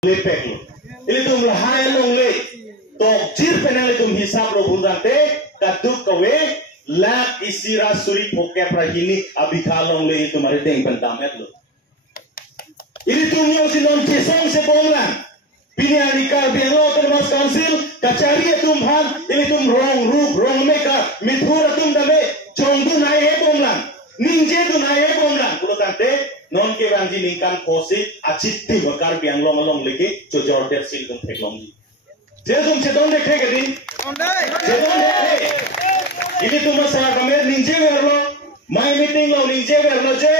lepek lo. Ili tum lahai long le. Tok jir penang itum hisap lo bundante kaduk kawe lak isira suri pokep rahini abikalong le itum ariteng pentamet lo. Ili tum yang sinon kesong se bonglang. Pilihan ikar biang termas council kacari itum han ili tum rong ruk rong meka mithura tum dame jongdu nai he bonglang. Ninje tu nai he bonglang. Kulo tante non ke bangji ningkan kosi acitti bakar biang long leke jojor der sil tum peklong. Jedum cedong dek kedi. Cedong dek. Ini tu masalah kami ninje berlo. My meeting lo ninje berlo je.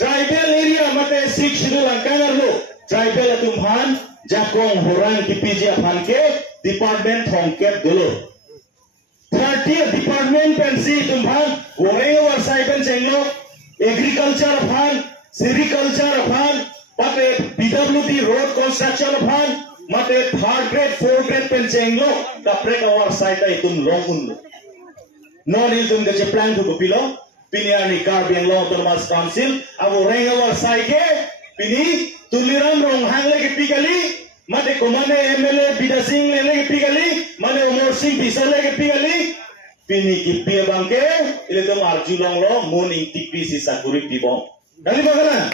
Tribal area mate Sikh Sri Lanka lo. Tribal tumhan jakong horang kipiji aphan ke department hongket dulu. 30th department pensi tumhan goreng warsai pensenglo agriculture aphan, sericulture aphan, mate PWD road construction aphan. Mate 3rd grade 4th grade pensenglo kapre kawar saita itum longun non itum ke plan tu pilo piniani kar biang long termas council abo rengawar saike pini tuliram rong hang lagi pigali mate komande MLA bidasing lagi pigali mate umur sing bisa lagi pigali pini kipi bangke ile tum arjulong lo morning tipi si sakuri pibong kali bagana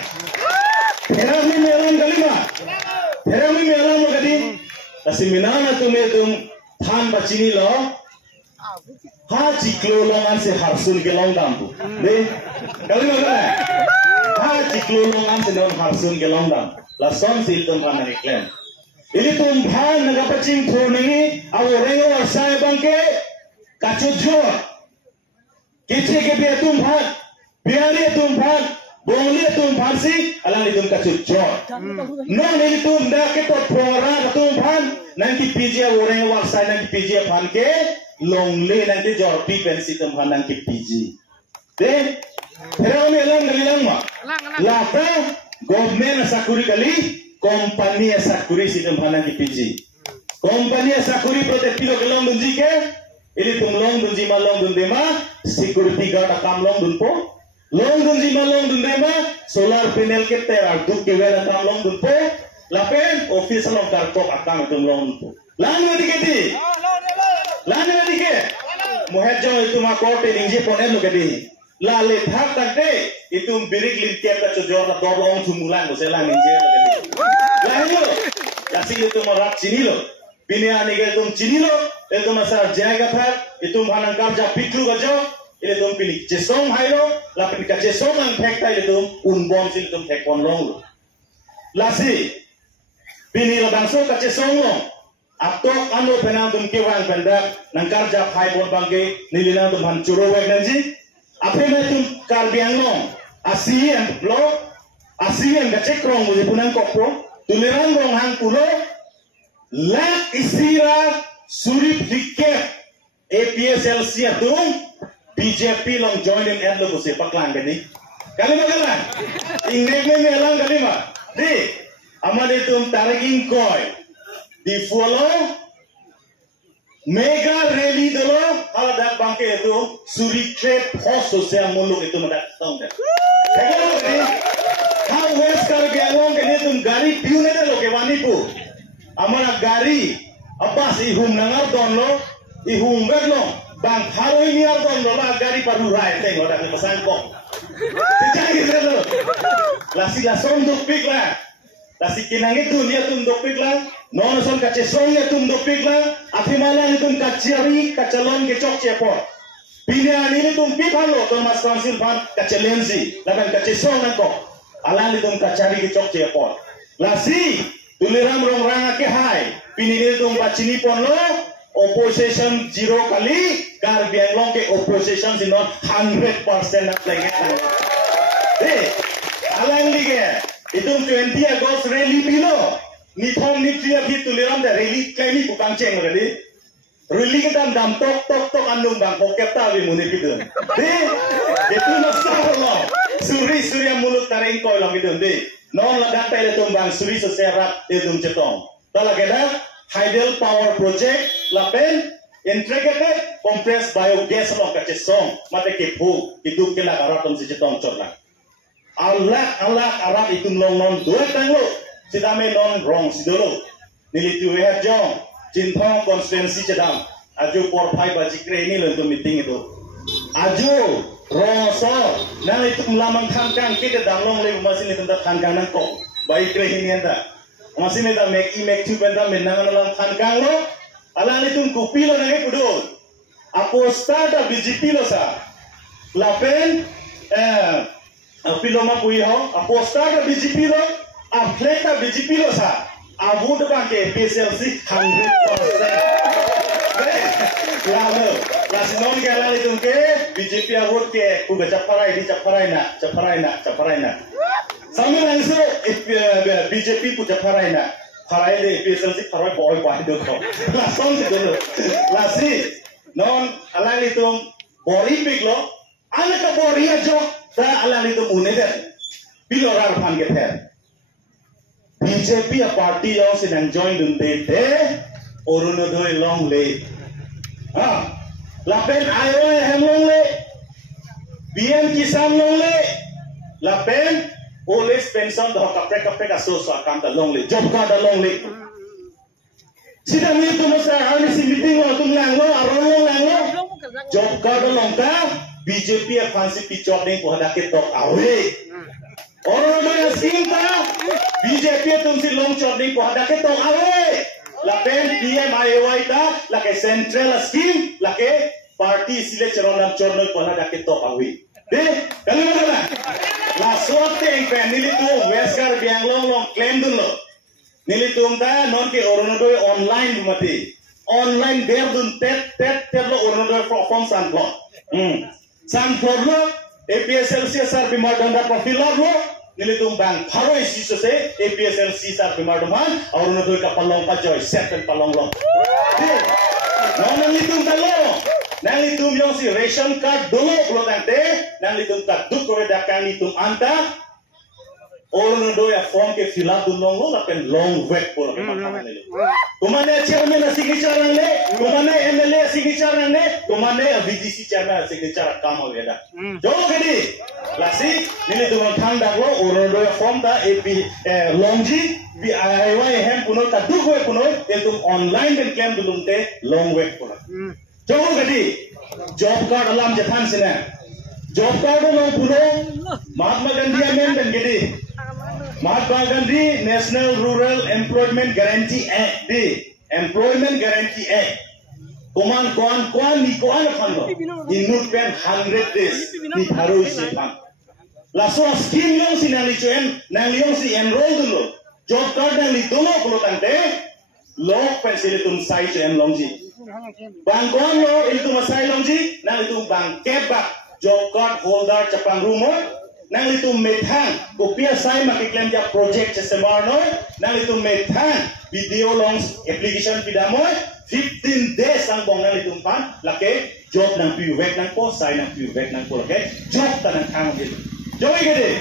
herami melam kalima herami melam lo kadi Asimina tum than bachini lo ha ciklo longan se harsun ke long dam de kali mana ha ciklo longan se don harsun ke long dam la son sil tum kan reclaim ili tum bhan naga paching thorngi aw rengo asai bangke kachu jor kiche ke be tum bhan biare tum bhan bongli tum bhansi alang tum kachu jor no ili tum da ke to pora tum bhan nanti PJ orang yang saya nanti PJ pan ke longle nanti jorpi pensi tempat nanti PJ. Deh, terang melang ma. Lata government sakuri kali, company sakuri si tempat nanti PJ. Company sakuri protek pilo ke long dunji ke, ini tum long dunji ma long dunde ma, security guard akam long dunpo. Long dunji ma long dunde ma, solar panel ke terar duk ke wala akam long dunpo. Lapen office lo kartok akang itum long tu. Lanu diketi. Lanu diket. Muhejo itu makot ningje ponen lo kedi. La le thak kante itum birik lintiap ka chojor la doblong thumulan bose la ningje lo kedi. Lanu. Kasi itu marat chini lo. Pini anige itum chini lo. Itum asar jaga thak itum hanang karja pitru gajo. Ile itum pini jesong hailo. Lapen ka jesong ang thekta itum unbom sin itum thekpon long lo. Lasi Bini lo bangso kace songo atok anu penang tum kewang pendak nangkar jap hai bon bangke nilina tum han churo wek nanji ape me tum kar biangong asien lo asien kace krong muje punang kopro tuliran rong hang pulo lak isira surip diket APSLC atung BJP long join in ad lo bose paklang gani kalima kalan ingnek me melang kalima di Amade tum taraging koi di follow mega rally dolo ada bangke itu suri trip host sosial muluk itu mendak tahu kan how west kar biangong kene tum gari piune dalo ke wanipu amana gari apa si hum nangar donlo I hum berlo bang haro ini ar donlo la gari paru rai tengok ada pesan kok cecagi dalo lasi lasom duk pik lah Lasi kinang itu dia tum dopik lang, non son kace songnya tum dopik lang, afimala tum kaciri kacalon kecok cepor. Pilihan ini tum pipalo Thomas Council fan kacelensi, laban kace song nangko, alang tum kacari kecok cepor. Lasi tuliram rong ranga ke hai, pinini tum bacini pon lo, opposition 0 kali, kar biang long ke opposition sinon 100% nak lengan. Alang lige. Itu 20 Agustus rally bilo. Nithong nitria bit tuliram da rally kaini bukang ceng rally. Rally kita dam tok andung bang pokep ta bi muni bidun. Itu masalah. Suri yang mulut taring koi lang bidun de. Non lagat pele tumbang suri seserat edum cetong. Talageda Hydel Power Project lapen integrated compressed biogas lo kace song mate ke phu hidup kela karatom si cetong chorla. Allah arat itu long non dua tanglo sidame non wrong sidolo nili tu we jong Jinthong constituency chadam aju por phai ba jikre ni lo meeting itu aju wrong so nang itu lamang khan kang kita danglong le masin itu khan kang nang ko bai kre ni anda masin itu make tu benda menang lang khan kang lo ala ni tu kopi lo nang kudo aposta da BJP lo sa lapen piloma pui ho aposta da BJP lo atleta BJP lo sa avut ba ke PSLC 100%. Lalu, lasinon ke ala itu ke BJP avut ke ku caparai na. Sambil langsung BJP ku caparai na. Parai de PSLC parai boy do ko. Langsung itu. Lasi non ala itu bori biglo, ala ka bori aja, ta ala itu munede. Bilo rar pan ke ther. BJP a party yang sedang join dunte Orunodoi long le. Lapen IOI hem long le. BM Kisan long le. Lapen Oles pension dah kapre kasus akan ta long le. Job card long le. Sidang itu masa hari si meeting lo tum lang lo arong lang lo. Job card long ka BJP a fancy picture ding ko hadake tok awe. Orunodoi sinta BJP तुमसे long चढ़ने को हटा के तो आवे लापेन PMIOI ता लके सेंट्रल स्कीम लके पार्टी इसलिए चढ़ने को हटा के तो आवे दे कल ना ला सोते एक पे नीली तू वेस्कर बियांगलों लोग क्लेम दुलो नीली तुम ता नॉन के Orunodoi ऑनलाइन मती ऑनलाइन देर दुन tet लो Orunodoi form sanflor lo APSLC sar bimadanda profil lo nilitung bang pharo isi se APSLC sar bimaduman Orunodoi ka palong pa joy second palong lo nalitung talo nalitung yung si ration card dulu lo tante nalitung ka duk ko dakan nitung anta Orunodoi a form ke fill up dulong lo lapen long wait po kumane chairman a signature nang le kumane MLA a signature nang le kumane a VDC chairman a signature kam ho gaya jo kedi lasi nili tu thang dak lo Orunodoi form ta AP longji PIOI hem puno ta duk we puno etum online den claim dulung te long wait po jo kedi job card alam jathan sina job card lo puno Mahatma Gandhi amendment kedi Mahatma Gandhi National Rural Employment Guarantee Act di Employment Guarantee Act kuman ni kuan khando inut pen 100 days ni haru isi pan laso scheme yang si nali join nali yang si enroll dulu job card nali dulu pulo tante log pen sile tum sai join longji bang kuan lo itu masai longji nali tum bang kebak job card holder capang rumor nang itu methang kopia sai makiklaim ja project sesemar no nang itu methang video longs application pidamoy 15 days ang bong nang itu pan lake job nang piwek nang po sai nang piwek nang po lake job tanang kang gitu joy gede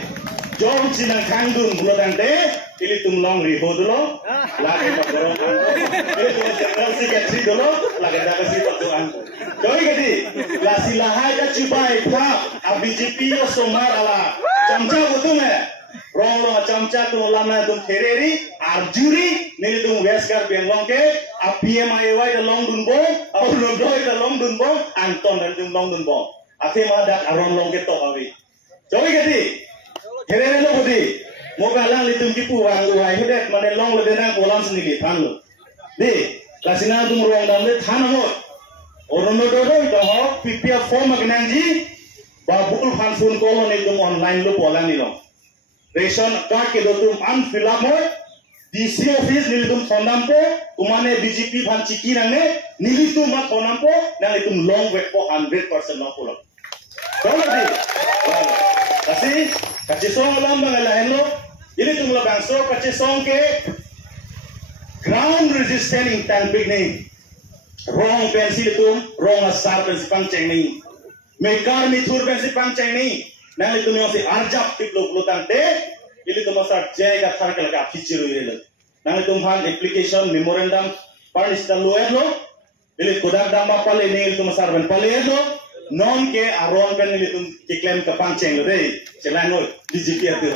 job sinang kang dun bulan de ili tum long riho dulu lake pagorong ili tum general secretary dulu lake dapat si patuan joy gede la silahai ja cibai pa BJP yo somar ala chamcha butung hai rolo chamcha tu lama tum thereri arjuri nili tum weskar benglong ke PMIOI da long dun bo Orunodoi da long dun bo anton dan tum long dun bo ate ma dak aron long ke to awi joy gede thereri lo budi mogalang litum kipu wang uai hedet mane long lo denang bolam sendiri than lo di lasina tum rong dam le than mo Orunodoi da ho PPF form agnangji babul fan phone call on ekdom online lo bolang ni lo ration card ke dotum an fill up hoy DC office nilitum phonam po kumane BJP fan chiki rangne nilitum ma phonam po nalitum long wait po 100% lo pulo tolo di kasi song lam bangala hello nilitum lo bangso kache song ke ground resistant tan big name wrong pencil tum wrong asar pencil pang cheng ni Mekar mithur bensi pangceng ni nang itu nyosi arjap tip lo tante ili tu masa jaga thar ke laga fichiru ile nang itu han application memorandum parista lo lo ili kodak dama pale ni itu masa ben pale lo non ke aron ben ili tu claim ke pangceng re celanol DGP atu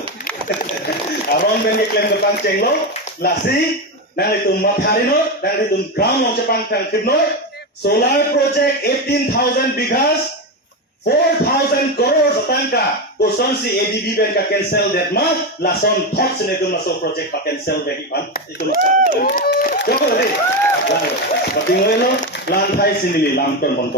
Aron ben klaim ke pang cenglo lasi nang itu mathari no nang itu ground long cepang tangkip no solar project 18,000 bighas 4,000 crores tangka koson si ADB ben ka cancel that month lason thoughts ne itu masuk project pa cancel bagi pan itu masuk joko deh seperti ngono lantai sini lamton pon